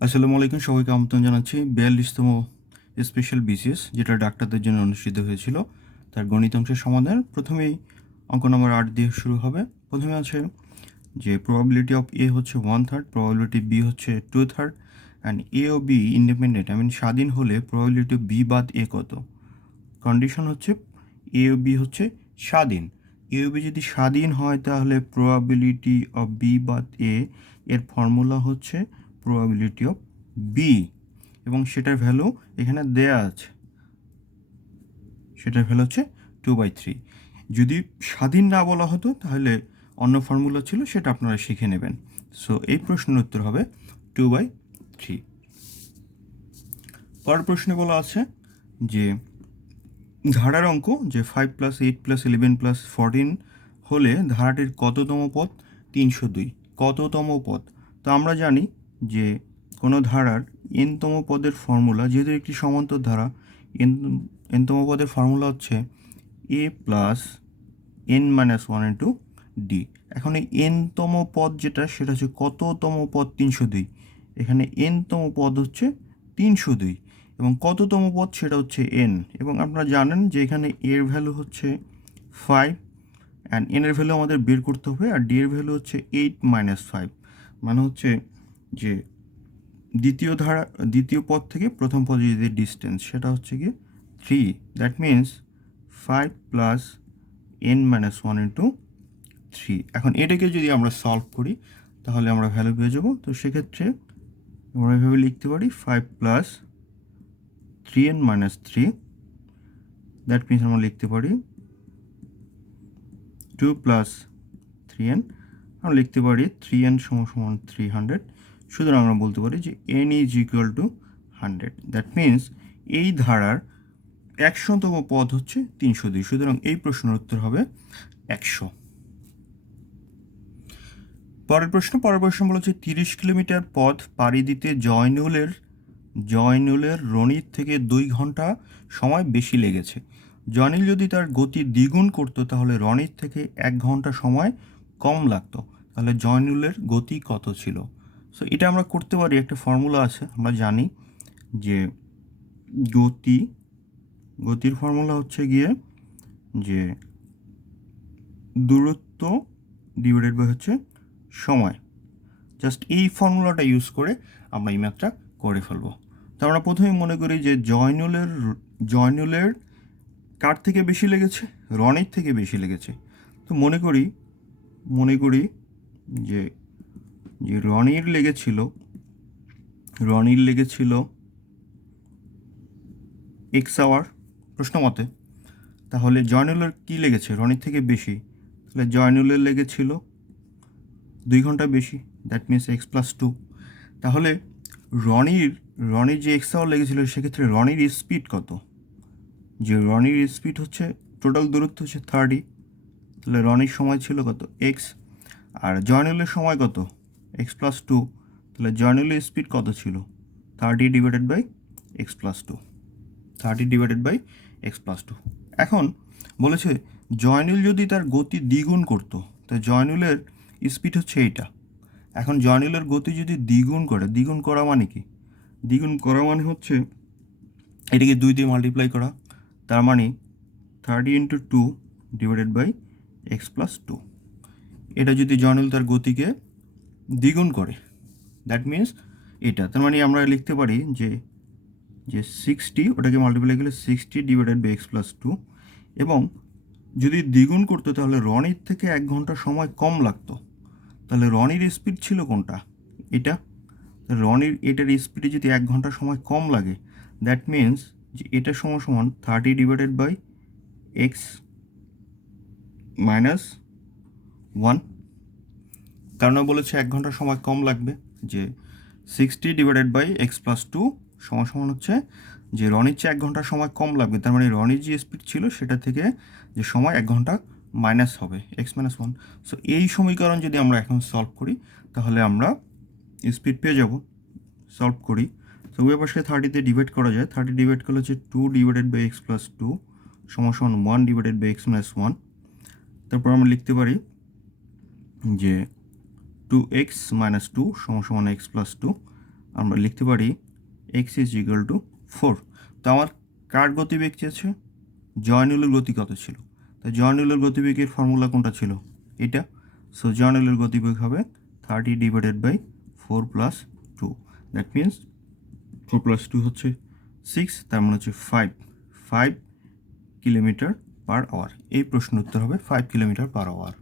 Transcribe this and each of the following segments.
আসসালামু আলাইকুম, সবাইকে আমন্ত্রণ জানাচ্ছি 42তম স্পেশাল বিসিএস, যেটা ডাক্তারদের জন্য অনুষ্ঠিত হয়েছিল। তার গণিত অংশের সমাধান প্রথমেই অঙ্ক নম্বর 8 দিয়ে শুরু হবে। প্রথমে আছে যে প্রবাবিলিটি অফ এ হচ্ছে 1/3, প্রবাবিলিটি বি হচ্ছে 2/3, অ্যান্ড এ ও বি ইন্ডিপেন্ডেন্ট, স্বাধীন হলে প্রবাবিলিটি অফ বি বাদ এ কত। কন্ডিশন হচ্ছে এ ও বি হচ্ছে স্বাধীন। এ ও বি যদি স্বাধীন হয় তাহলে প্রবাবিলিটি অফ বি বাদ এ এর ফর্মুলা হচ্ছে প্রবাবিলিটি অফ বি, এবং সেটার ভ্যালু এখানে দেয়া আছে। সেটার ভ্যালু হচ্ছে 2/3। যদি স্বাধীন না বলা হতো তাহলে অন্য ফর্মুলা ছিল, সেটা আপনারা শিখে নেবেন। সো এই প্রশ্নের উত্তর হবে 2/3। পরের প্রশ্নে বলা আছে যে ধারার অঙ্ক যে 5 + 8 + 11 + 14 হলে ধারাটির কততম পদ 302। কততম পদ? তো আমরা জানি যে কোনো ধারার এনতম পদের ফর্মুলা, যেহেতু একটি সমান্তর ধারা, এনতম পদের ফর্মুলা হচ্ছে a + n-1 * d। এখন এই এনতম পদ যেটা, সেটা হচ্ছে কততম পদ 302। এখানে এনতম পদ হচ্ছে 302 এবং কততম পদ সেটা হচ্ছে n। এবং আপনারা জানেন যে এখানে এর ভ্যালু হচ্ছে 5 অ্যান্ড n এর ভ্যালু আমাদের বের করতে হবে, আর d এর ভ্যালু হচ্ছে 8 - 5। মানে হচ্ছে যে দ্বিতীয় পদ থেকে প্রথম পদে যে ডিস্টেন্স, সেটা হচ্ছে গিয়ে 3। That means 5 + n-1 * 3। এখন এটাকে যদি আমরা সলভ করি তাহলে আমরা ভ্যালু পেয়ে যাব। তো সেক্ষেত্রে আমরা এভাবে লিখতে পারি 5 + 3n - 3। দ্যাট মিনস আমরা লিখতে পারি 2 + 3n। আমরা লিখতে পারি 3n = 300। সুতরাং আমরা বলতে পারি যে n = 100। দ্যাট মিনস এই ধারার 100তম পদ হচ্ছে 302। সুতরাং এই প্রশ্নের উত্তর হবে 100। পরের প্রশ্ন বলা হচ্ছে 30 কিলোমিটার পথ পাড়ি দিতে জয়নুলের রনির থেকে 2 ঘন্টা সময় বেশি লেগেছে। জয়নুল যদি তার গতি দ্বিগুণ করতো তাহলে রনির থেকে 1 ঘন্টা সময় কম লাগতো। তাহলে জয়নুলের গতি কত ছিল? সো এটা আমরা করতে পারি, একটা ফর্মুলা আছে, আমরা জানি যে গতির ফর্মুলা হচ্ছে গিয়ে যে দূরত্ব ডিভাইডেড বাই হচ্ছে সময়। জাস্ট এই ফর্মুলাটা ইউজ করে আমরা এই ম্যাথটা করে ফেলবো। তো আমরা প্রথমে মনে করি যে জয়নুলের কার থেকে বেশি লেগেছে? রনির থেকে বেশি লেগেছে। তো মনে করি যে রনির লেগেছিল এক্স আওয়ার প্রশ্ন মতে। তাহলে জয়নুলের কি লেগেছে? রনির থেকে বেশি। তাহলে জয়নুলের লেগেছিল 2 ঘন্টা বেশি। That means x+2। তাহলে রনির যে এক্স আওয়ার লেগেছিল, সেক্ষেত্রে রনির স্পিড কত? যে রনির স্পিড হচ্ছে, টোটাল দূরত্ব হচ্ছে 30। তাহলে রনির সময় ছিল কত? এক্স। আর জয়নুলের সময় কত? x+2। তাহলে জয়নুলের স্পিড কত ছিল? 30/(x+2)। 30/(x+2)। এখন বলেছে জয়নুল যদি তার গতি দ্বিগুণ করতো, তো জয়নুলের স্পিড হচ্ছে এইটা। এখন জয়নুলের গতি যদি দ্বিগুণ করা মানে কি? দ্বিগুণ করা মানে হচ্ছে এটাকে 2 দিয়ে মাল্টিপ্লাই করা। তার মানে 30 × 2/(x+2)। এটা যদি জয়নুল তার গতিকে দ্বিগুণ করে, দ্যাট মিনস এটা। তার মানে আমরা লিখতে পারি যে 60, ওটাকে মাল্টিপ্লাই করলে 60/(x+2)। এবং যদি দ্বিগুণ করতো তাহলে রনির থেকে 1 ঘন্টা সময় কম লাগতো। তাহলে রনির স্পিড ছিল কোনটা? এটা। এটার স্পিডে যদি 1 ঘন্টা সময় কম লাগে, দ্যাট মিনস যে এটা সমান 30/(x-1)। কারণ বলেছে 1 ঘন্টা সময় কম লাগবে, যে 60/(x+2) সমান হচ্ছে যে রনির চেয়ে 1 ঘন্টা সময় কম লাগবে। তার মানে রনির যে স্পিড ছিল সেটা থেকে যে সময় 1 ঘন্টা মাইনাস হবে, x-1। সো এই সমীকরণ যদি আমরা এখন সলভ করি তাহলে আমরা স্পিড পেয়ে যাব। সলভ করি। তো উভয় পাশে 30-তে ডিভাইড করা যায়। 30 ডিভাইড করলে হচ্ছে 2/(x+2) সমান 1/(x-1)। তারপর আমরা লিখতে পারি যে 2x - 2 = x+2। আমরা লিখতে পারি এক্স ইজ ইকুয়াল টু 4। তো আমার কার গতিবেগ চেয়েছে? জয়নুলের গতি কত ছিল? তো জয়নুলের গতিবেগের ফর্মুলা কোনটা ছিল? এটা। সো জয়নুলের গতিবেগ হবে 30 divided by 4 plus 2। That means 4 plus 2 হচ্ছে 6, তার মানে হচ্ছে 5 কিলোমিটার পার আওয়ার। এই প্রশ্নের উত্তর হবে 5 কিলোমিটার পার আওয়ার।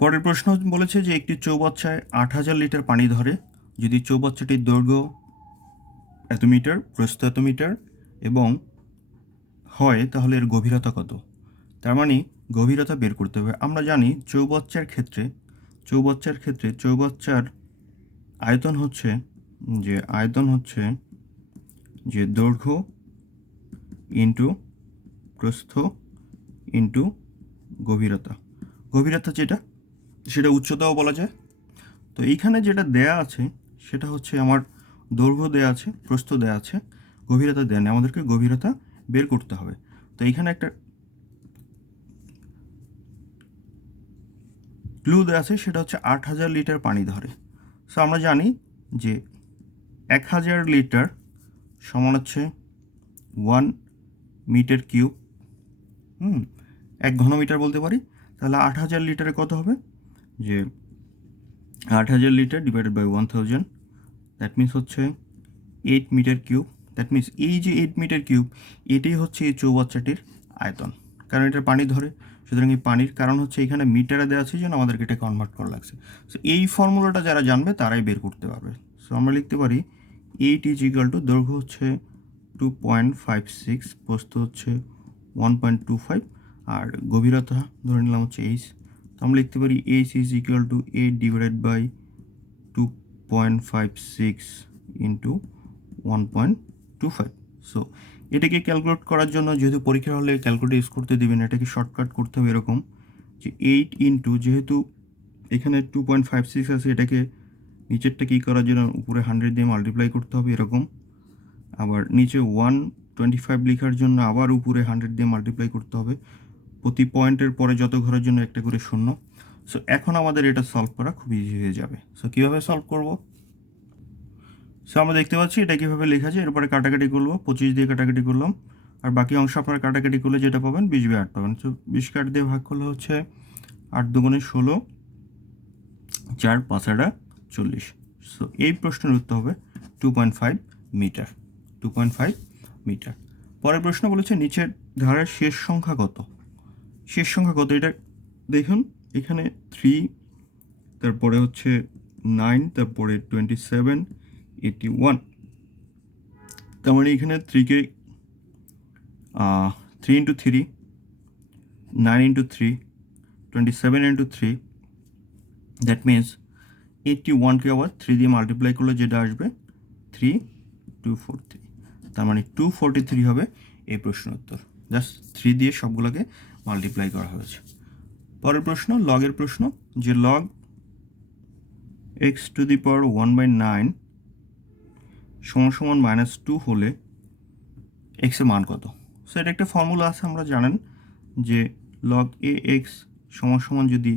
পরের প্রশ্ন বলেছে যে একটি চৌবাচ্চায় 8000 লিটার পানি ধরে। যদি চৌবাচ্চাটির দৈর্ঘ্য এত মিটার, প্রস্থ এত মিটার এবং হয়, তাহলে এর গভীরতা কত? তার মানে গভীরতা বের করতে হবে। আমরা জানি চৌবাচ্চার ক্ষেত্রে চৌবাচ্চার আয়তন হচ্ছে যে দৈর্ঘ্য ইন্টু প্রস্থ ইন্টু গভীরতা সেটা উচ্চতাও বলা যায়। তো এইখানে যেটা দেয়া আছে সেটা হচ্ছে আমার দৈর্ঘ্য দেয়া আছে, প্রস্থ দেয়া আছে, গভীরতা দেয়া নেই। আমাদেরকে গভীরতা বের করতে হবে। তো এইখানে একটা ক্লু দেওয়া আছে, সেটা হচ্ছে 8000 লিটার পানি ধরে। সো আমরা জানি যে 1000 লিটার সমান হচ্ছে 1 মিটার কিউব, 1 ঘনমিটার বলতে পারি। তাহলে 8000 লিটারে কত হবে? যে 8000 litre divided by 1000, that means হচ্ছে 8 মিটার কিউব। দ্যাট মিনস এই যে 8 মিটার কিউব, এটাই হচ্ছে এই চৌবাচ্চাটির আয়তন, কারণ এটা পানি ধরে। সুতরাং এই পানির কারণ হচ্ছে এখানে মিটারে দেওয়া আছে, যেন আমাদেরকে এটা কনভার্ট করা লাগছে। সো এই ফর্মুলাটা যারা জানবে তারাই বের করতে পারবে। সো আমরা লিখতে পারি 8 ইজ ইকুয়াল টু দৈর্ঘ্য হচ্ছে 2.56, প্রস্থ হচ্ছে 1.25, আর গভীরতা ধরে নিলাম হচ্ছে এইচ। তো আমরা লিখতে পারি H is equal to 8 divided by 2.56 into 1.25। So এটাকে ক্যালকুলেট করার জন্য, যেহেতু পরীক্ষার হলে ক্যালকুলেটর ইউজ করতে দেবেন, এটাকে শর্টকাট করতে হবে এরকম যে 8 ইন্টু, যেহেতু এখানে 2.56 আছে, এটাকে নিচেরটা কী করার জন্য উপরে 100 দিয়ে মাল্টিপ্লাই করতে হবে এরকম। আবার নিচে 125 লেখার জন্য আবার উপরে 100 দিয়ে মাল্টিপ্লাই করতে হবে। প্রতি পয়েন্টের পরে যত ঘরের জন্য একটা করে শূন্য। সো এখন আমাদের এটা সলভ করা খুব ইজি হয়ে যাবে। সো কীভাবে সলভ করব? সো আমরা দেখতে পাচ্ছি এটা কীভাবে লেখা যায়। এরপরে কাটাকাটি করবো, 25 দিয়ে কাটাকাটি করলাম, আর বাকি অংশ আপনারা কাটাকাটি করলে যেটা পাবেন 20/8 পাবেন। সো 20 কাট দিয়ে ভাগ করলে হচ্ছে 8 দুগুণে 16, 4 5 40। সো এই প্রশ্নের উত্তর হবে 2.5 মিটার। 2.5 মিটার। পরের প্রশ্ন বলেছে নিচের ধারার শেষ সংখ্যা কত? এটা দেখুন, এখানে 3, তারপরে হচ্ছে 9, তারপরে 27, 81। তার মানে এখানে 3 into 3, 9 into 3, 27 into 3, that means 81কে আবার 3 দিয়ে মাল্টিপ্লাই করলে যেটা আসবে 3243। তার মানে 243 হবে এই প্রশ্নের উত্তর। জাস্ট 3 দিয়ে সবগুলোকে মাল্টিপ্লাই করা হয়েছে। পরের প্রশ্ন লগের প্রশ্ন, যে লগ x⁴1/9 সমান -2 হলে এক্স এর মান কত? সো এটা একটা ফর্মুলা আছে, আমরা জানেন যে লগ এ এক্স সমান যদি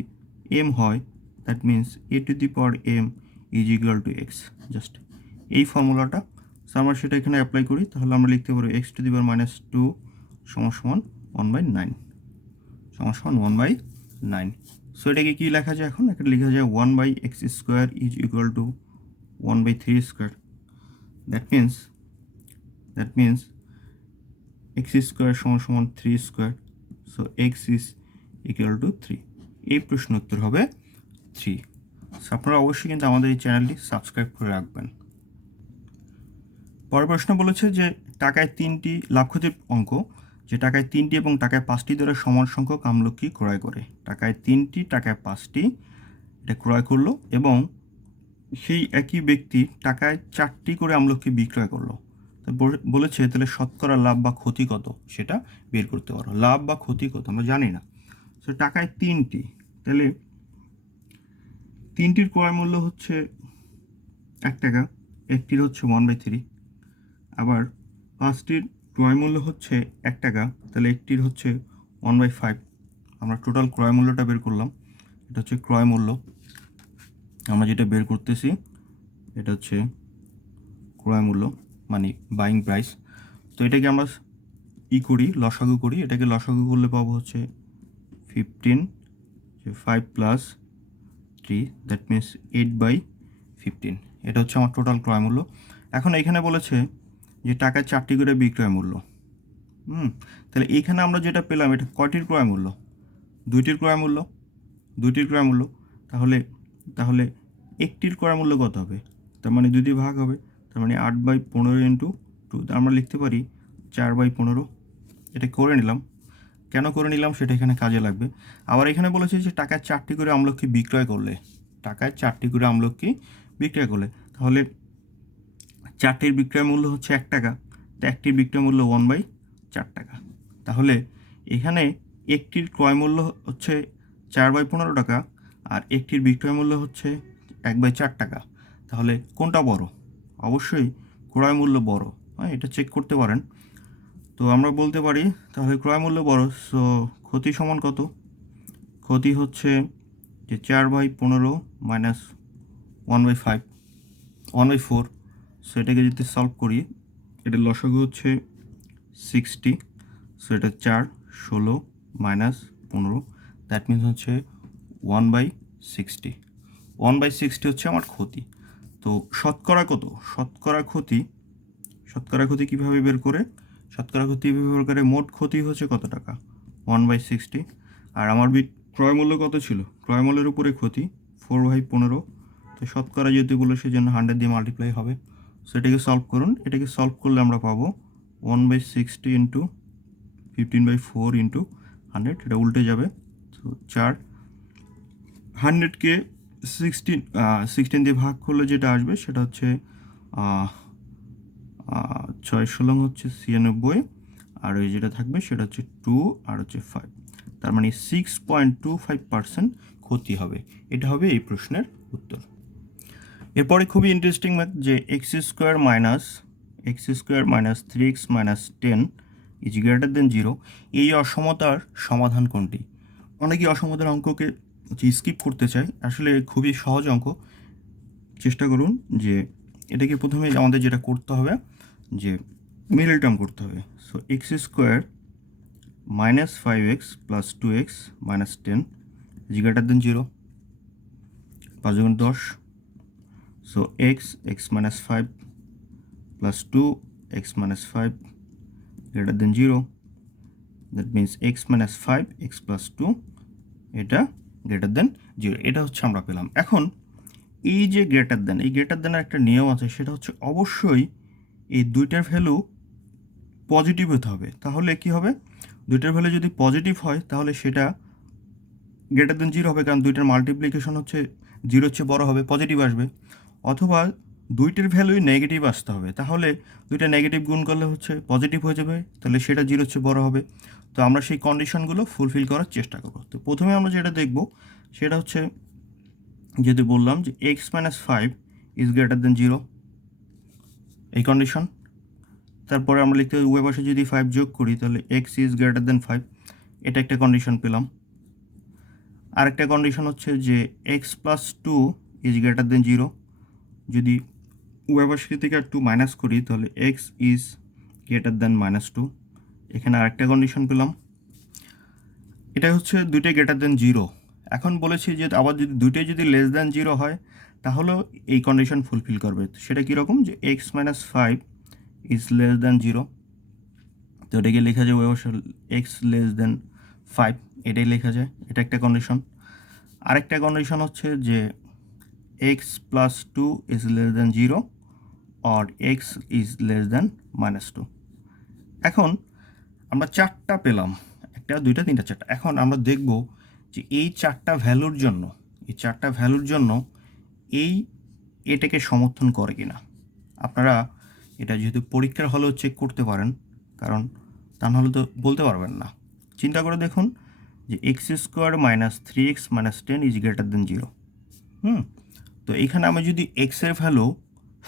এম হয়, that means a⁴m is equal two x. Just এই ফর্মুলাটা। সো আমরা সেটা এখানে অ্যাপ্লাই করি, তাহলে আমরা লিখতে পারি x⁻² সমান 1/9 সমান 1/9। সো এটাকে কী লেখা যায় এখন? এটা লেখা যায় 1/x² is equal two 1/3²। That means x² সমান 3²। So x is equal two 3। এই প্রশ্ন উত্তর হবে 3। সো আপনারা অবশ্যই কিন্তু আমাদের এই চ্যানেলটি সাবস্ক্রাইব করে রাখবেন। পরের প্রশ্ন বলেছে যে টাকায় 3টি লাভ ক্ষতির অঙ্ক, যে টাকায় 3টি এবং টাকায় 5টি দ্বারা সমান সংখ্যক আমলকি ক্রয় করে। টাকায় 3টি, টাকায় 5টি এটা ক্রয় করলো, এবং সেই একই ব্যক্তি টাকায় 4টি করে আমলকি বিক্রয় করলো। তো বলেছে তাহলে শতকরা লাভ বা ক্ষতি কত সেটা বের করতে পারো। লাভ বা ক্ষতি কত আমরা জানি না। সো টাকায় 3টি, তাহলে 3টির ক্রয় মূল্য হচ্ছে 1 টাকা, একটির হচ্ছে 1/3। আবার 5টির ক্রয় মূল্য হচ্ছে 1 টাকা, তাহলে একটির হচ্ছে 1/5। আমরা টোটাল ক্রয় মূল্যটা বের করলাম, এটা হচ্ছে ক্রয় মূল্য আমরা যেটা বের করতেছি, এটা হচ্ছে ক্রয় মূল্য মানে বাইং প্রাইস। তো এটাকে আমরা করি, লসাগু করি। এটাকে লসাগু করলে পাবো হচ্ছে 15, 5 প্লাস 3, দ্যাট মিনস 8/15। এটা হচ্ছে আমার টোটাল ক্রয় মূল্য। এখন এখানে বলেছে যে টাকায় 4টি করে বিক্রয় মূল্য। তাহলে এইখানে আমরা যেটা পেলাম এটা কয়টির ক্রয় মূল্য? 2টির ক্রয় মূল্য, 2টির ক্রয় মূল্য। তাহলে তাহলে একটির ক্রয় মূল্য কত হবে? তার মানে 2 দিয়ে ভাগ হবে, তার মানে 8/15 ইন্টু 2। আমরা লিখতে পারি 4/15। এটা করে নিলাম। কেন করে নিলাম সেটা এখানে কাজে লাগবে। আবার এখানে বলেছে যে টাকায় 4টি করে আমলকি বিক্রয় করলে, টাকায় 4টি করে আমলকি বিক্রয় করলে, তাহলে 4টির বিক্রয় মূল্য হচ্ছে 1 টাকা, তো একটির বিক্রয় মূল্য 1/4 টাকা। তাহলে এখানে একটির ক্রয় মূল্য হচ্ছে 4/15 টাকা আর একটির বিক্রয় মূল্য হচ্ছে 1/4 টাকা। তাহলে কোনটা বড়? অবশ্যই ক্রয় মূল্য বড়। হ্যাঁ, এটা চেক করতে পারেন। তো আমরা বলতে পারি তাহলে ক্রয় মূল্য বড়। সো ক্ষতি সমান কত? ক্ষতি হচ্ছে যে 4/15 মাইনাস 1/5, 1/4। সো এটাকে যদি সলভ করি, এটার লসাগু হচ্ছে 60। সো এটা 4, 16 মাইনাস 15, দ্যাট মিনস হচ্ছে 1/60। 1/60 হচ্ছে আমার ক্ষতি। তো শতকরা কত? শতকরা ক্ষতি কীভাবে বের করে? শতকরা ক্ষতি বের করে মোট ক্ষতি হচ্ছে কত টাকা? 1/60। আর আমার ক্রয় মূল্য কত ছিল? ক্রয় মূল্যের উপরে ক্ষতি 4/15। তো শতকরা যেহেতু বলে সেজন্য 100 দিয়ে মাল্টিপ্লাই হবে। সো এটাকে সলভ করুন। এটাকে সলভ করলে আমরা পাবো 1/60 ইন্টু 15/4 ইন্টু 100। এটা উল্টে যাবে। তো 4, 100কে 16 দিয়ে ভাগ করলে যেটা আসবে সেটা হচ্ছে 6 16 হচ্ছে 96, আর ওই যেটা থাকবে সেটা হচ্ছে 2 আর হচ্ছে 5। তার মানে 6.25% ক্ষতি হবে। এটা হবে এই প্রশ্নের উত্তর। এরপরে খুবই ইন্টারেস্টিং ম্যাথ যে x² - 3x - 10 is greater than 0। এই অসমতার সমাধান কোনটি? অনেকেই অসমতার অঙ্ককে স্কিপ করতে চায়। আসলে খুবই সহজ অঙ্ক। চেষ্টা করুন যে এটাকে প্রথমে আমাদের যেটা করতে হবে যে মিডল টার্ম করতে হবে। So x² - 5x + 2x - 10 is greater than 0। 5 × 10। So x - 5 + 2x - 5 greater than 0. That means x - 5 x + 2 এটা greater than 0। এটা হচ্ছে আমরা পেলাম। এখন এই যে গ্রেটার দেন, এই গ্রেটার দেনের একটা নিয়ম আছে, সেটা হচ্ছে অবশ্যই এই দুইটার ভ্যালু পজিটিভ হতে হবে। তাহলে কি হবে? দুইটার ভ্যালু যদি পজিটিভ হয় তাহলে সেটা গ্রেটার দেন 0 হবে, কারণ দুইটার মাল্টিপ্লিকেশন হচ্ছে 0 হচ্ছে বড় হবে, পজিটিভ আসবে। অথবা দুইটার ভ্যালুই নেগেটিভ আসতে হবে, তাহলে দুইটা নেগেটিভ গুণ করলে হচ্ছে পজিটিভ হয়ে যাবে, তাহলে সেটা 0 হচ্ছে বড় হবে। তো আমরা সেই কন্ডিশনগুলো ফুলফিল করার চেষ্টা করব। তো প্রথমে আমরা যেটা দেখব সেটা হচ্ছে যদি বললাম যে x - 5 ইজ গ্রেটার দেন 0, এই কন্ডিশন। তারপরে আমরা লিখতে উভয় পাশে যদি 5 যোগ করি তাহলে x ইজ গ্রেটার দেন 5, এটা একটা কন্ডিশন পেলাম। আরেকটা কন্ডিশন হচ্ছে যে x + 2 ইজ গ্রেটার দেন 0, যদি উভয় পাশ থেকে একটু মাইনাস করি তাহলে x ইজ গ্রেটার দেন -2। এখানে আরেকটা কন্ডিশন পেলাম। এটা হচ্ছে দুইটাই গ্রেটার দেন 0। এখন বলেছি যে আবার যদি দুইটাই যদি লেস দেন 0 হয় তাহলেও এই কন্ডিশন ফুলফিল করবে। সেটা কীরকম? যে x - 5 ইজ লেস দেন 0, তো এটাকে লেখা যায় উভয় পাশে x লেস দেন 5, এটাই লেখা যায়। এটা একটা কন্ডিশন। আরেকটা কন্ডিশন হচ্ছে যে x + 2 is less than 0 or x is less than -2। এখন আমরা 4টা পেলাম, 1 2 3 4টা। এখন আমরা দেখব যে এই 4টা ভ্যালুর জন্য এই এটাকে সমর্থন করে কিনা। আপনারা এটা যেহেতু পরীক্ষার হলেও চেক করতে পারেন, কারণ তা নাহলে তো বলতে পারবেন না। চিন্তা করে দেখুন যে x² - 3x - 10 is greater than 0। তো এখানে আমি যদি x এর ভ্যালু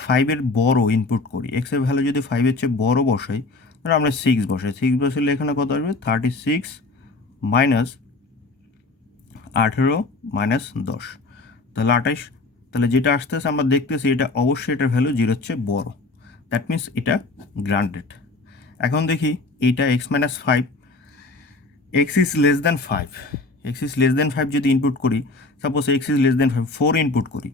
5-এর বড় ইনপুট করি, x এর ভ্যালু যদি 5-এর চেয়ে বড় বসাই, ধরো আমরা 6 বসাই, 6 বসালে এখানে কত আসবে? 36 - 18 - 10, তাহলে 28। তাহলে যেটা আসতেছে আমরা দেখতেছি এটা অবশ্যই এটার ভ্যালু 0 হচ্ছে বড়, দ্যাট মিনস এটা গ্রান্টেড। এখন দেখি এইটা x-5, x is less than 5, x is less than 5 যদি ইনপুট করি, suppose x is less than 5, 4 input করি,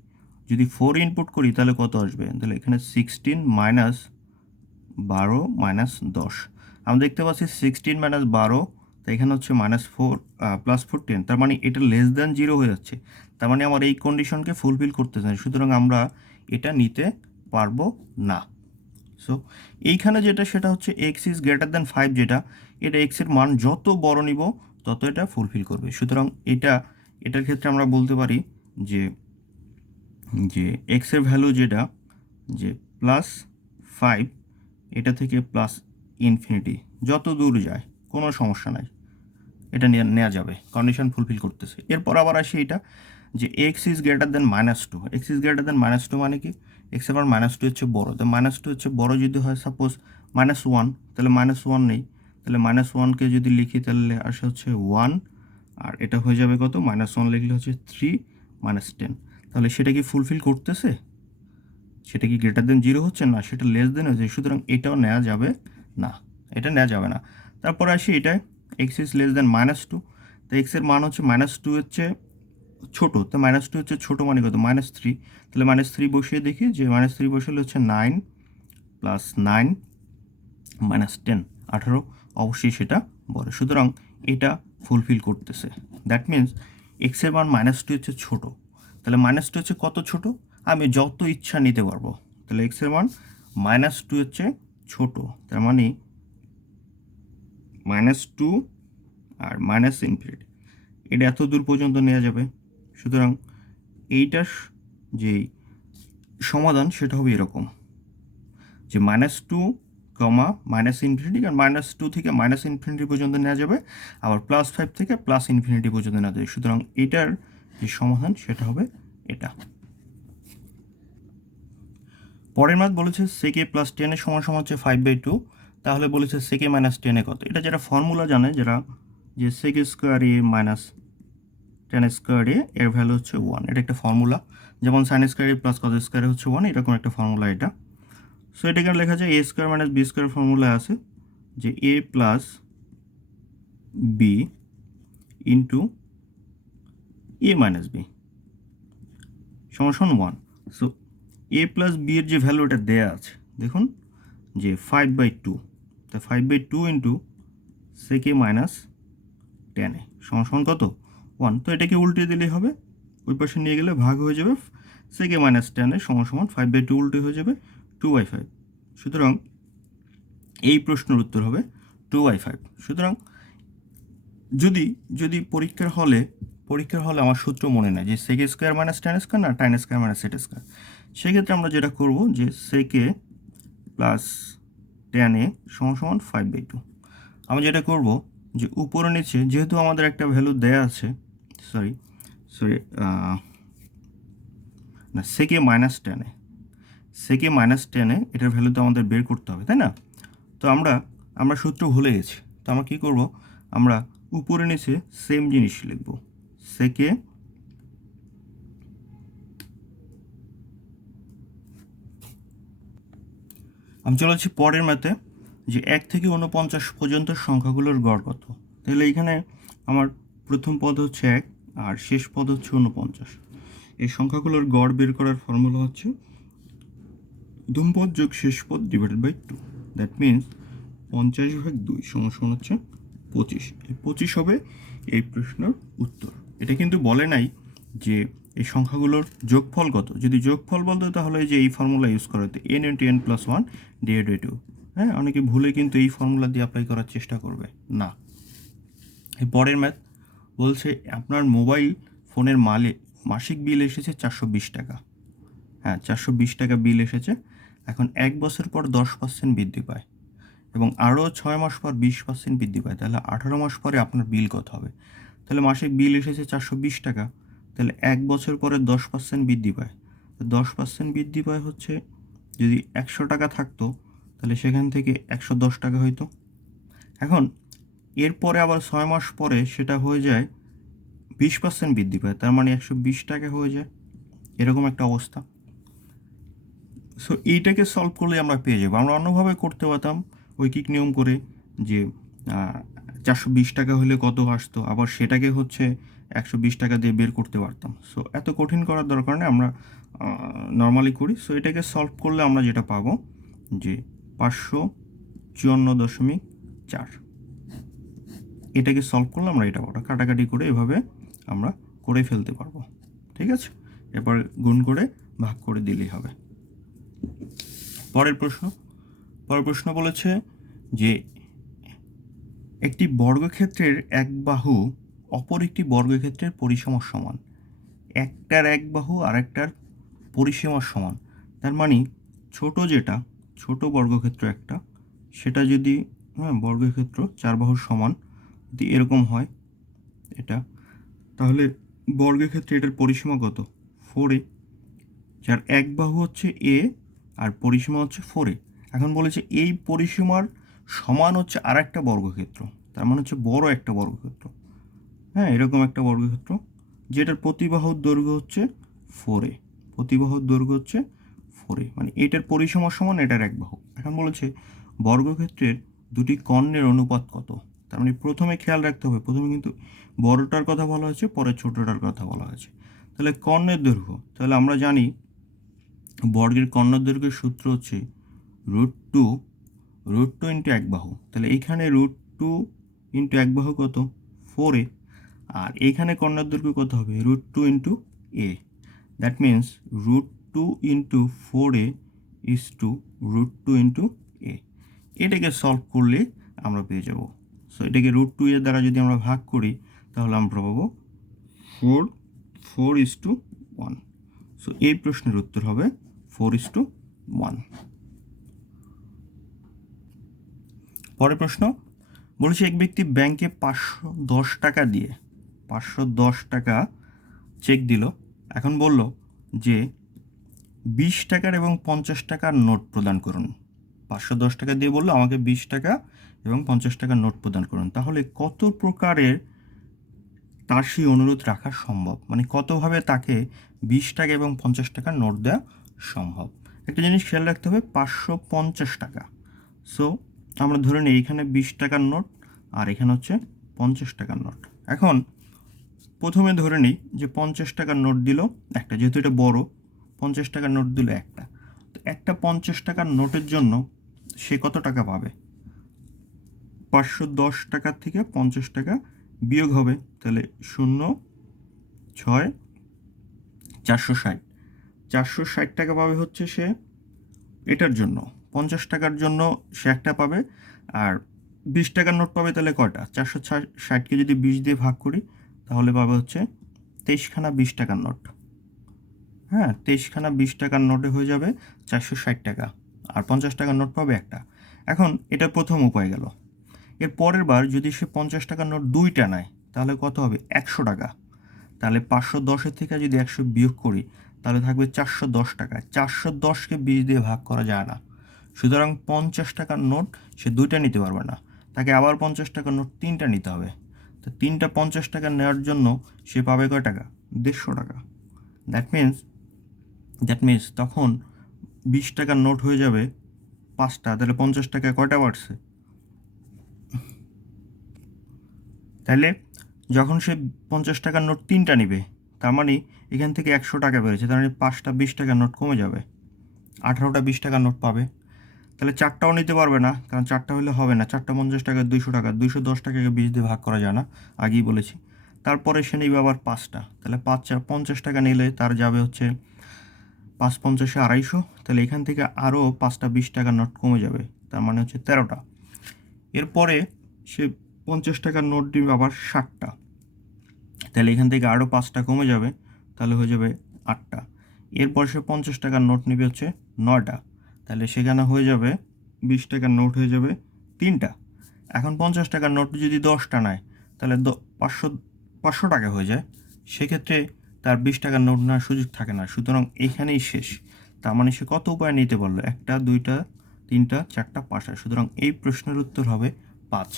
যদি 4 ইনপুট করি তাহলে কত আসবে? তাহলে এখানে 16 মাইনাস 12 মাইনাস 10, আমরা দেখতে পাচ্ছি 16 মাইনাস 12, তো এখানে হচ্ছে -4 প্লাস 4 10, তার মানে এটা লেস দ্যান 0 হয়ে যাচ্ছে, তার মানে আমার এই কন্ডিশনকে ফুলফিল করতে চাই, সুতরাং আমরা এটা নিতে পারবো না। সো এইখানে যেটা সেটা হচ্ছে এক্স ইজ গ্রেটার দ্যান 5, যেটা এটা এক্সের মান যত বড় নিব তত এটা ফুলফিল করবে, সুতরাং এটার ক্ষেত্রে আমরা বলতে পারি যে যে এক্সের ভ্যালু যেটা যে +5, এটা থেকে +∞ যত দূর যায় কোনো সমস্যা নাই, এটা নেওয়া যাবে, কন্ডিশন ফুলফিল করতেছে। এরপর আবার আসি এটা যে x is greater than -2, x is greater than -2 মানে কি? এক্স আবার -2 হচ্ছে বড়, তো -2 হচ্ছে বড় যদি হয়, সাপোজ -1, তাহলে -1 নেই, তাহলে -1কে যদি লিখি তাহলে আসে হচ্ছে 1, আর এটা হয়ে যাবে কত? -1 লিখলে হচ্ছে 3 - 10, তাহলে সেটা কি ফুলফিল করতেছে? সেটা কি গ্রেটার দেন 0 হচ্ছে না, সেটা লেস দেন হচ্ছে, সুতরাং এটাও নেওয়া যাবে না, এটা নেওয়া যাবে না। তারপর আসি এটায় এক্স ইজ লেস দেন -2, তো এক্সের মান হচ্ছে -2 হচ্ছে ছোট, তো -2 হচ্ছে ছোট মানে কত? -3, তাহলে -3 বসিয়ে দেখি, যে -3 বসালে হচ্ছে 9 + 9 - 10 18, অবশ্যই সেটা বড়, সুতরাং এটা ফুলফিল করতেছে। দ্যাট মিনস এক্সের মান -2 হচ্ছে ছোট, তাহলে -2 হচ্ছে কত ছোট? আমি যত ইচ্ছা নিতে পারবো, তাহলে এক্সের মান -2 হচ্ছে ছোট, তার মানে -2 আর -∞, এটা এত দূর পর্যন্ত নেওয়া যাবে, সুতরাং এইটার যে সমাধান সেটা হবে এরকম যে -2, -∞, কারণ -2 থেকে -∞ পর্যন্ত নেওয়া যাবে, আবার +5 থেকে +∞ পর্যন্ত নেওয়া যাবে, সুতরাং এটার যে সমাধান সেটা হবে এটা। পরের ম্যাথ বলেছে সেকে প্লাস 10 এর সমান হচ্ছে 5/2, তাহলে বলেছে সেকে -10 কত? এটা যারা ফর্মুলা জানে, যারা যে সেকে স্কোয়ার এ মাইনাস 10 স্কোয়ার এ এর ভ্যালু হচ্ছে 1, এটা একটা ফর্মুলা, যেমন সাইন স্কোয়ার এ প্লাস কজ স্কোয়ার হচ্ছে 1, এরকম একটা ফর্মুলা এটা। সো এটাকে লেখা যায় A square minus B square formula আছে যে A plus B into A minus B সমান 1। সো এ প্লাস বি এর যে ভ্যালু এটা দেয়া আছে, দেখুন যে 5/2, তা 5/2 ইন্টু সেকে -10 সমান কত? 1, তো এটাকে উল্টে দিলেই হবে, ওই পাশে নিয়ে গেলে ভাগ হয়ে যাবে, সেকে -10 সমান 5/2 উল্টে হয়ে যাবে 2/5, সুতরাং এই প্রশ্নের উত্তর হবে 2/5। সুতরাং যদি যদি পরীক্ষার হলে আমার সূত্র মনে নেয় যে sec square minus tan square না tan square minus sec square, সেক্ষেত্রে আমরা যেটা করব যে সেকে প্লাস 10 সমান 5/2, আমরা যেটা করব যে উপরে নিচে যেহেতু আমাদের একটা ভ্যালু দেয়া আছে, সরি না, সেকে -10 এটার ভ্যালু তো আমাদের বের করতে হবে, তাই না? তো আমরা সূত্র ভুলে গেছি, তো আমরা কী করব, আমরা উপরে নিচে সেম জিনিস লিখব, সেকে আমি চলে যাচ্ছি পরের ম্যাথে যে 1 থেকে 49 পর্যন্ত সংখ্যাগুলোর গড় কত। তাহলে এখানে আমার প্রথম পদ হচ্ছে 1 আর শেষ পদ হচ্ছে 49, এই সংখ্যাগুলোর গড় বের করার ফর্মুলা হচ্ছে প্রথম পদ যোগ শেষ পদ /2, দ্যাট মিনস 50/2 সমান হচ্ছে 25, এই 25 হবে এই প্রশ্নের উত্তর। এটা কিন্তু বলে নাই যে এই সংখ্যাগুলোর যোগফল কত, যদি যোগফল বলতো তাহলে যে এই ফর্মুলা ইউজ করা হতো n × n + 1 / 2, হ্যাঁ, অনেকে ভুলে কিন্তু এই ফর্মুলা দিয়ে অ্যাপ্লাই করার চেষ্টা করবে না। এই পরের ম্যাথ বলছে আপনার মোবাইল ফোনের মাসিক বিল এসেছে 420 টাকা, হ্যাঁ 420 টাকা বিল এসেছে, এখন 1 বছর পর 10% বৃদ্ধি পায় এবং আরও 6 মাস পর 20% বৃদ্ধি পায়, তাহলে 18 মাস পরে আপনার বিল কত হবে? তাহলে মাসিক বিল এসেছে 420 টাকা, তাহলে 1 বছর পরে 10% বৃদ্ধি পায়, 10% বৃদ্ধি পায় হচ্ছে যদি 100 টাকা থাকতো তাহলে সেখান থেকে 110 টাকা হইতো। এখন এরপরে আবার 6 মাস পরে সেটা হয়ে যায় 20% বৃদ্ধি পায়, তার মানে 120 টাকা হয়ে যায়। এরকম একটা অবস্থা। সো এইটাকে সলভ করলে আমরা পেয়ে যাবো। আমরা অন্যভাবে করতে পারতাম ঐকিক নিয়ম করে, যে 420 টাকা হলে কত আসতো, আবার সেটাকে হচ্ছে 120 টাকা দিয়ে বের করতে পারতাম। সো এত কঠিন করার দরকার নেই, আমরা নর্মালি করি। সো এটাকে সলভ করলে আমরা যেটা পাবো যে 554.4, এটাকে সলভ করলে আমরা এটা পাবো। কাটাকাটি করে এভাবে আমরা করে ফেলতে পারবো। ঠিক আছে, এরপর গুণ করে ভাগ করে দিলেই হবে। পরের প্রশ্ন বলেছে যে একটি বর্গক্ষেত্রের এক বাহু অপর একটি বর্গক্ষেত্রের পরিসীমার সমান, একটার এক বাহু আর একটার পরিসীমার সমান। তার মানে ছোট বর্গক্ষেত্র একটা, সেটা যদি বর্গক্ষেত্র 4 বাহুর সমান যদি এরকম হয় এটা, তাহলে বর্গক্ষেত্রে এটার পরিসীমা কত? 4a, যার এক বাহু হচ্ছে এ আর পরিসীমা হচ্ছে 4a। এখন বলেছে এই পরিসীমার সমান হচ্ছে আর একটা বর্গক্ষেত্র, তার মানে হচ্ছে বড় একটা বর্গক্ষেত্র। হ্যাঁ, এরকম একটা বর্গক্ষেত্র যেটার প্রতিবাহুর দৈর্ঘ্য হচ্ছে 4a, প্রতিবাহুর দৈর্ঘ্য হচ্ছে 4a, মানে এটার পরিসীমার সমান এটার এক বাহু। এখন বলেছে বর্গক্ষেত্রের দুটি কর্ণের অনুপাত কত। তার মানে প্রথমে খেয়াল রাখতে হবে, প্রথমে কিন্তু বড়টার কথা বলা হয়েছে, পরে ছোটটার কথা বলা হয়েছে। তাহলে কর্ণের দৈর্ঘ্য, তাহলে আমরা জানি বর্গের কর্ণের দৈর্ঘ্যের সূত্র হচ্ছে √2 ইন্টু এক বাহু। তাহলে এইখানে √2 ইন্টু এক বাহু কত? 4a, আর এইখানে কর্ণের দৈর্ঘ্য কত হবে? √2 into a। That means √2 into 4a is to √2 into a। এটাকে সলভ করলে আমরা পেয়ে যাব। সো এটাকে √2 এর দ্বারা যদি আমরা ভাগ করি তাহলে আমরা পাবো 4:1। সো এই প্রশ্নের উত্তর হবে 4:1। পরের প্রশ্ন বলেছে এক ব্যক্তি ব্যাংকে 510 টাকা চেক দিল। এখন বলল যে 20 টাকার এবং 50 টাকার নোট প্রদান করুন। 510 টাকা দিয়ে বললো আমাকে 20 টাকা এবং 50 টাকার নোট প্রদান করুন। তাহলে কত প্রকারের তার সেই অনুরোধ রাখা সম্ভব, মানে কতভাবে তাকে 20 টাকা এবং 50 টাকার নোট দেওয়া সম্ভব। একটা জিনিস খেয়াল রাখতে হবে, 550 টাকা। সো আমরা ধরে নিই এইখানে 20 টাকার নোট আর এখানে হচ্ছে 50 টাকার নোট। এখন প্রথমে ধরে নিই যে 50 টাকার নোট দিল একটা, যেহেতু এটা বড়, 50 টাকার নোট দিল একটা। তো একটা 50 টাকার নোটের জন্য সে কত টাকা পাবে? 510 টাকার থেকে 50 টাকা বিয়োগ হবে, তাহলে 0, 6, 460। 460 টাকা পাবে হচ্ছে সে এটার জন্য। 50 টাকার জন্য সে একটা পাবে, আর 20 টাকার নোট পাবে। তাহলে কয়টা? 460কে যদি 20 দিয়ে ভাগ করি তাহলে পাবে হচ্ছে 23খানা 20 টাকার নোট। হ্যাঁ, 23খানা 20 টাকার নোটে হয়ে যাবে 460 টাকা, আর 50 টাকার নোট পাবে একটা। এখন এটা প্রথম উপায় গেল। এর পরের বার যদি সে 50 টাকার নোট 2টা নেয় তাহলে কত হবে? 100 টাকা। তাহলে 510-এর থেকে যদি 100 বিয়োগ করি তাহলে থাকবে 410 টাকা। 410কে 20 দিয়ে ভাগ করা যায় না, সুতরাং 50 টাকার নোট সে 2টা নিতে পারবে না, তাকে আবার 50 টাকার নোট 3টা নিতে হবে। তো 3টা 50 টাকা নেওয়ার জন্য সে পাবে কয় টাকা? 150 টাকা। দ্যাট মিন্স তখন 20 টাকার নোট হয়ে যাবে 5টা। তাহলে 50 টাকা কয়টা বাড়ছে? তাহলে যখন সে 50 টাকার নোট 3টা নিবে, তার মানে এখান থেকে 100 টাকা বেড়েছে, তার মানে 5টা 20 টাকার নোট কমে যাবে, 18টা 20 টাকার নোট পাবে। তাহলে 4টাও নিতে পারবে না, কারণ 4টা হলে হবে না। 4টা 50 টাকা, 200 টাকা, 210 টাকাকে 20 দিয়ে ভাগ করা যায় না, আগেই বলেছি। তারপরে সে নেবে আবার 5টা, তাহলে 50 টাকা নিলে তার যাবে হচ্ছে 5 50 250। তাহলে এখান থেকে আরও 5টা 20 টাকার নোট কমে যাবে, তার মানে হচ্ছে 13টা। এরপরে সে 50 টাকার নোট দিবে আবার 60টা, তাহলে এখান থেকে আরও 5টা কমে যাবে, তাহলে হয়ে যাবে 8টা। এরপর সে 50 টাকার নোট নেবে হচ্ছে 9টা, তাহলে সেখানে হয়ে যাবে 20 টাকার নোট হয়ে যাবে 3টা। এখন 50 টাকার নোট যদি 10টা নেয় তাহলে 500 টাকা হয়ে যায়, সেক্ষেত্রে তার 20 টাকার নোট নেওয়ার সুযোগ থাকে না, সুতরাং এখানেই শেষ। তার মানে সে কত উপায় নিতে পারলো? 1টা 2টা 3টা 4টা 5টা, সুতরাং এই প্রশ্নের উত্তর হবে 5।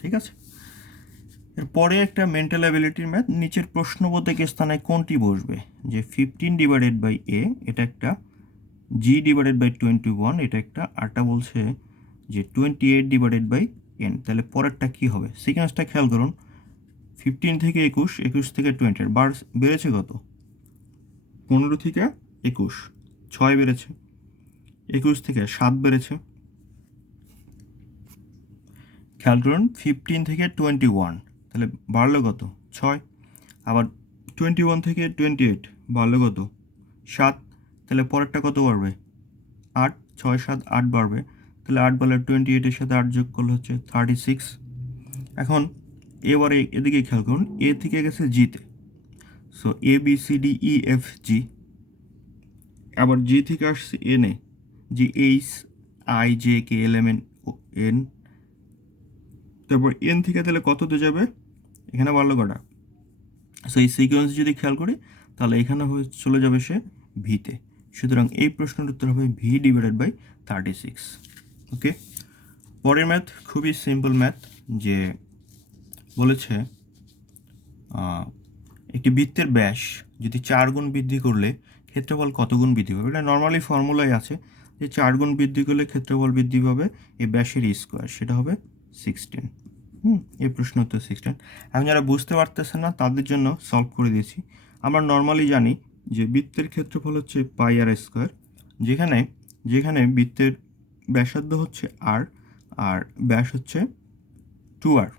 ঠিক আছে। এরপরে একটা মেন্টাল অ্যাবিলিটির ম্যাথ, নিচের প্রশ্নবোধক স্থানে কোনটি বসবে? যে 15/a এটা একটা, g/21 এটা একটা, আরটা বলছে যে 28/n। তাহলে পরেরটা কি হবে? সিকোয়েন্সটা খেয়াল করুন, 15 থেকে 21, 21 থেকে 20, বেড়েছে কত? 15 থেকে 21, 6 বেড়েছে, 21 থেকে 7 বেড়েছে। খেয়াল করুন 15 থেকে 21, তাহলে বাড়লো কত? 6। আবার 21 থেকে 28 বাড়লো কত? 7। তাহলে পরেরটা কত বাড়বে? 8, 6, 7, 8 বাড়বে। তাহলে 8 বাড়লে 28-এর সাথে 8 যোগ করলে হচ্ছে 36। এখন এবারে এদিকে খেয়াল করুন, এ থেকে গেছে জিতে, সো ABCDEFG। আবার জি থেকে আসছে এনে, GHIJKLMNON। তারপর এন থেকে তাহলে কততে যাবে? এখানে বাড়লো কটা? সো এই সিকোয়েন্স যদি খেয়াল করি তাহলে এখানে চলে যাবে সে ভিতে। সুতরাং এই প্রশ্নের উত্তর হবে V/36। ওকে, পরের ম্যাথ খুবই সিম্পল ম্যাথ, যে বলেছে একটি বৃত্তের ব্যাস যদি 4 গুণ বৃদ্ধি করলে ক্ষেত্রফল কত গুণ বৃদ্ধি পাবে? এটা নর্মালি ফর্মুলায় আছে যে 4 গুণ বৃদ্ধি করলে ক্ষেত্রফল বৃদ্ধি পাবে এই ব্যাসের স্কোয়ার, সেটা হবে 16। এই প্রশ্ন উত্তর 16। এখন যারা বুঝতে পারতেছেন না তাদের জন্য সলভ করে দিয়েছি। আমরা নর্মালি জানি যে বৃত্তের ক্ষেত্রফল হচ্ছে πr², যেখানে যেখানে বৃত্তের ব্যাসার্ধ হচ্ছে r আর ব্যাস হচ্ছে 2r।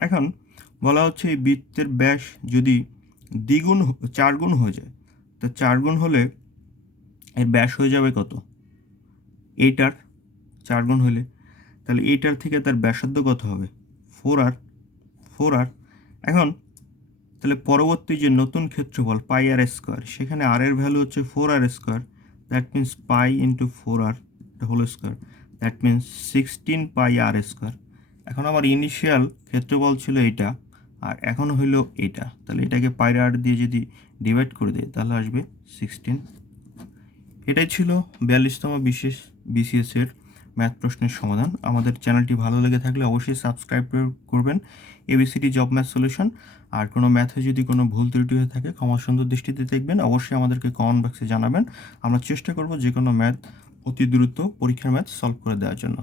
এখন বলা হচ্ছে এই বৃত্তের ব্যাস যদি 4 গুণ হয়ে যায়, তো 4 গুণ হলে এর ব্যাস হয়ে যাবে কত? 8r। 4 গুণ হলে তাহলে 8r থেকে তার ব্যাসার্ধ কত হবে? 4r। এখন তাহলে পরবর্তী যে নতুন ক্ষেত্রফল πr², সেখানে r এর ভ্যালু হচ্ছে 4r², that means pi into 4r whole square, that means 16πr²। এখন আমার ইনিশিয়াল ক্ষেত্রফল ছিল এইটা, আর এখন হইল এইটা, তাহলে এটাকে πr দিয়ে যদি ডিভাইড করে দেয় তাহলে আসবে 16। এটাই ছিল 42তম বিশেষ BCS-এর ম্যাথ প্রশ্নের সমাধান। আমাদের চ্যানেলটি ভালো লেগে থাকলে অবশ্যই সাবস্ক্রাইব করবেন, ABCD জব ম্যাথ সলিউশন। আর কোনো ম্যাথে যদি কোনো ভুল ত্রুটি হয়ে থাকে ক্ষমা সুন্দর দৃষ্টিতে দেখবেন, অবশ্যই আমাদেরকে কমেন্ট বক্সে জানাবেন। আমরা চেষ্টা করব যে কোনো ম্যাথ অতি দ্রুত পরীক্ষার ম্যাথ সলভ করে দেওয়ার জন্য।